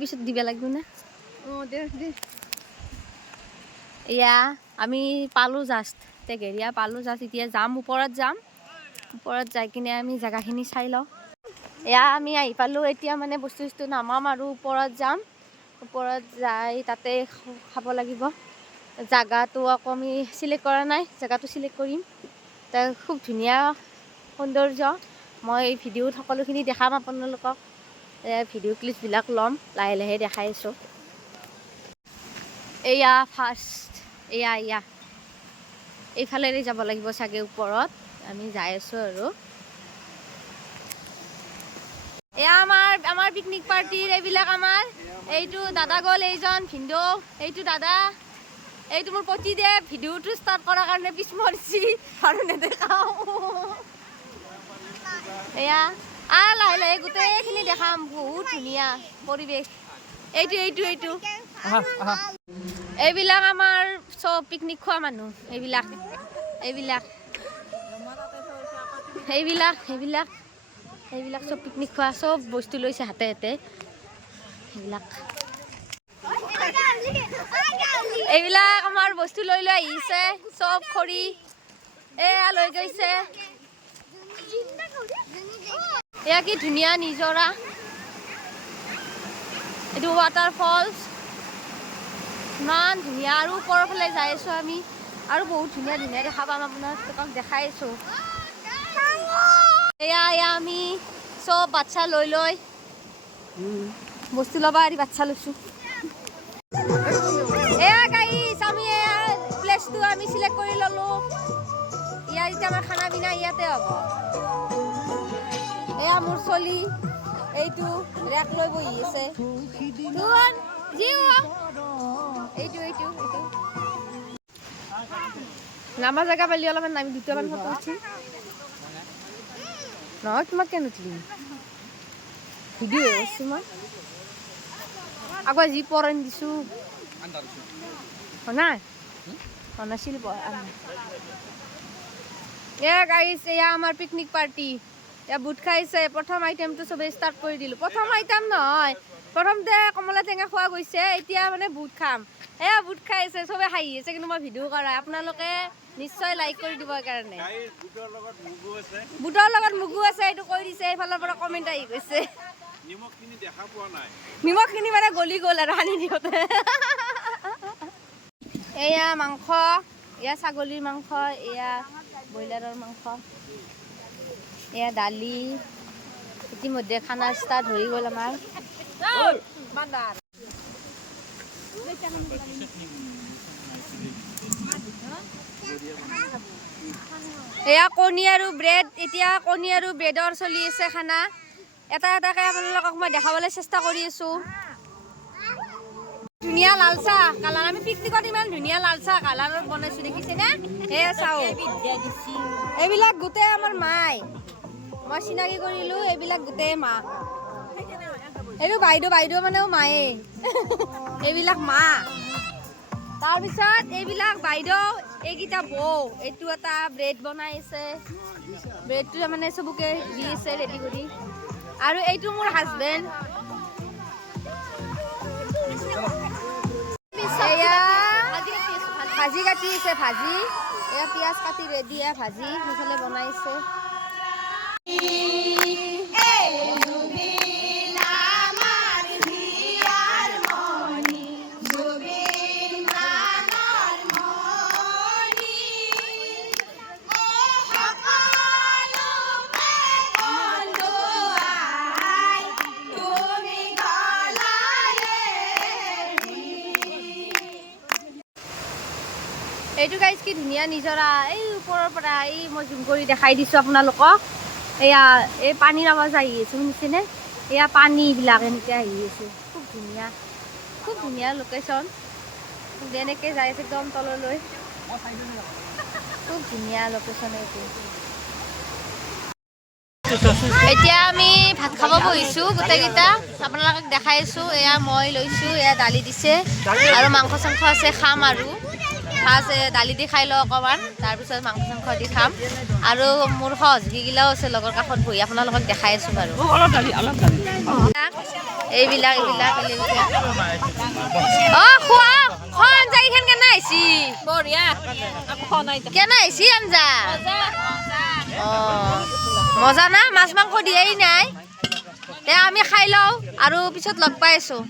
পিছত দিব লাগিব না এয়া আমি পালো জাষ্ট টেকেৰিয়া পালো জাষ্ট এতিয়া যাম ওপৰত যাই কিনে আমি জেগাখিনি চাই লওঁ এয়া আমি আহি পালোঁ এতিয়া মানে বস্তু নামাম আৰু ওপৰত যাম ওপৰত যাই তাতে খাব লাগিব জাগাটো আকৌ আমি চিলেক্ট কৰা নাই জাগাটো চিলেক্ট কৰিম তাৰ খুব ধুনীয়া সৌন্দৰ্য মই এই ভিডিঅ'ত সকলোখিনি দেখাম আপোনালোকক ভিডিঅ' ক্লিপবিলাক ল'ম লাহে লাহে দেখাই আছোঁ এয়া ফাৰ্ষ্ট এয়া এইফালেৰে যাব লাগিব চাগে ওপৰত আমি যাই আছোঁ আৰু এয়া আমাৰ পিকনিক পাৰ্টিৰ এইবিলাক আমাৰ এইটো দাদা গ'ল এইজন ভিনদেউ এইটো দাদা এইটো মোৰ পতিদেৱ ভিডিঅ'টো ষ্টাৰ্ট কৰাৰ কাৰণে পিছ মৰিছি আৰু নেদেখাওঁ এয়া লাহে লাহে গোটেইখিনি দেখাম বহুত ধুনীয়া পৰিৱেশ এইটো এইবিলাক আমাৰ চব পিকনিক খোৱা মানুহ এইবিলাক চব পিকনিক খোৱা চব বস্তু লৈছে হাতে এইবিলাক আমাৰ বস্তু লৈ আহিছে চব খৰি এয়া লৈ গৈছে এয়া কি ধুনীয়া নিজৰা এইটো ৱাটাৰফলছ ইমান ধুনীয়া আৰু ওপৰৰ ফালে যাই আছোঁ আমি আৰু বহুত ধুনীয়া দেখা পাম আপোনালোকক দেখাই আছোঁ এয়া আমি চব বাচ্চা লৈ বস্তু ল'বা আৰু বাচ্চা লৈছোঁ এয়া গাইছ আমি এয়া প্লেচটো আমি চিলেক্ট কৰি ল'লোঁ ইয়াত এতিয়া আমাৰ খানা পিনা ইয়াতে হ'ব এয়া মোৰ চলি এইটো ৰেক লৈ বহি আছে এইটো নামা জেগা পালি অলপমান নামি দুটামান ফটো উঠি নহয় তোমাক কেন উঠলি ভিডিঅ' আছোঁ মই আকৌ যি পৰেন দিছোঁ নাই নাছিল এয়া গাইছ এয়া আমাৰ পিকনিক পাৰ্টি এয়া বুট খাইছে প্ৰথম আইটেমটো চবেই ষ্টাৰ্ট কৰি দিলোঁ প্ৰথম আইটেম নহয় প্ৰথমতে কমলা টেঙা খোৱা গৈছে এতিয়া মানে বুট খাম এয়া বুট খাইছে চবে হাঁহি আছে কিন্তু মই ভিডিঅ' কৰা আপোনালোকে নিশ্চয় লাইক কৰি দিব কাৰণে বুটৰ লগত মুগু আছে এইটো কৈ দিছে এইফালৰ পৰা কমেণ্ট আহি গৈছে নিমখখিনি মানে গলি গ'ল আৰু সানি দিওঁতে এয়া মাংস এয়া ছাগলীৰ মাংস এয়া ব্ৰইলাৰৰ মাংস এয়া দালি ইতিমধ্যে খানা ষ্টাৰ্ট হৈ গ'ল আমাৰ এয়া কণী আৰু ব্ৰেড এতিয়া কণী আৰু ব্ৰেডৰ চলি আছে খানা এটাকৈ আপোনালোকক মই দেখাবলৈ চেষ্টা কৰি আছোঁ ধুনীয়া লাল চাহ কালাৰ আমি পিকনিকত ইমান ধুনীয়া লাল চাহ কালাৰত বনাইছোঁ দেখিছেনে এয়া চাওঁ এইবিলাক গোটেই আমাৰ মাই মই চিনাকি কৰিলোঁ এইবিলাক গোটেই মা এইটো বাইদেউ মানেও মায়ে এইবিলাক মা তাৰপিছত এইবিলাক বাইদেউ এইকেইটা বৌ এইটো এটা ব্ৰেড বনাইছে ব্ৰেডটো মানে চবকে দি আছে ৰেডি কৰি আৰু এইটো মোৰ হাজবেণ্ড ভাজি কাটি আছে ভাজি এয়া পিঁয়াজ কাটি ৰেডি ভাজি সেইফালে বনাইছে এইটো গাইজ কি ধুনীয়া নিজৰা এই ওপৰৰ পৰা এই মই জুম কৰি দেখাই দিছোঁ আপোনালোকক এয়া এই পানীৰ আৱাজ আহি আছে শুনিছেনে এয়া পানীবিলাক এনেকৈ আহি আছে খুব ধুনীয়া লোকেশ্যন এনেকৈ যাই আছে একদম তললৈ খুব ধুনীয়া লোকেশ্যন এইটো এতিয়া আমি ভাত খাব বহিছোঁ গোটেইকেইটা আপোনালোকক দেখাই আছোঁ এয়া মই লৈছোঁ এয়া দালি দিছে আৰু মাংস চাংস আছে খাম আৰু ফাৰ্ষ্ট দালি দি খাই লওঁ অকণমান, তাৰপিছত মাংস চাংস দি খাম। আৰু মোৰ সহযোগীগিলাও আছে লগৰ কাষত বহি, আপোনালোকক দেখাই আছোঁ বাৰু। এইবিলাক অঁ খোৱা খোৱা আঞ্জা এইখান কেনে আহিছি? বঢ়িয়া কেনে আহিছি আঞ্জা? অঁ মজা না? মাছ মাংস দিয়াই নাই। তে আমি খাই লওঁ আৰু পিছত লগ পাই আছোঁ।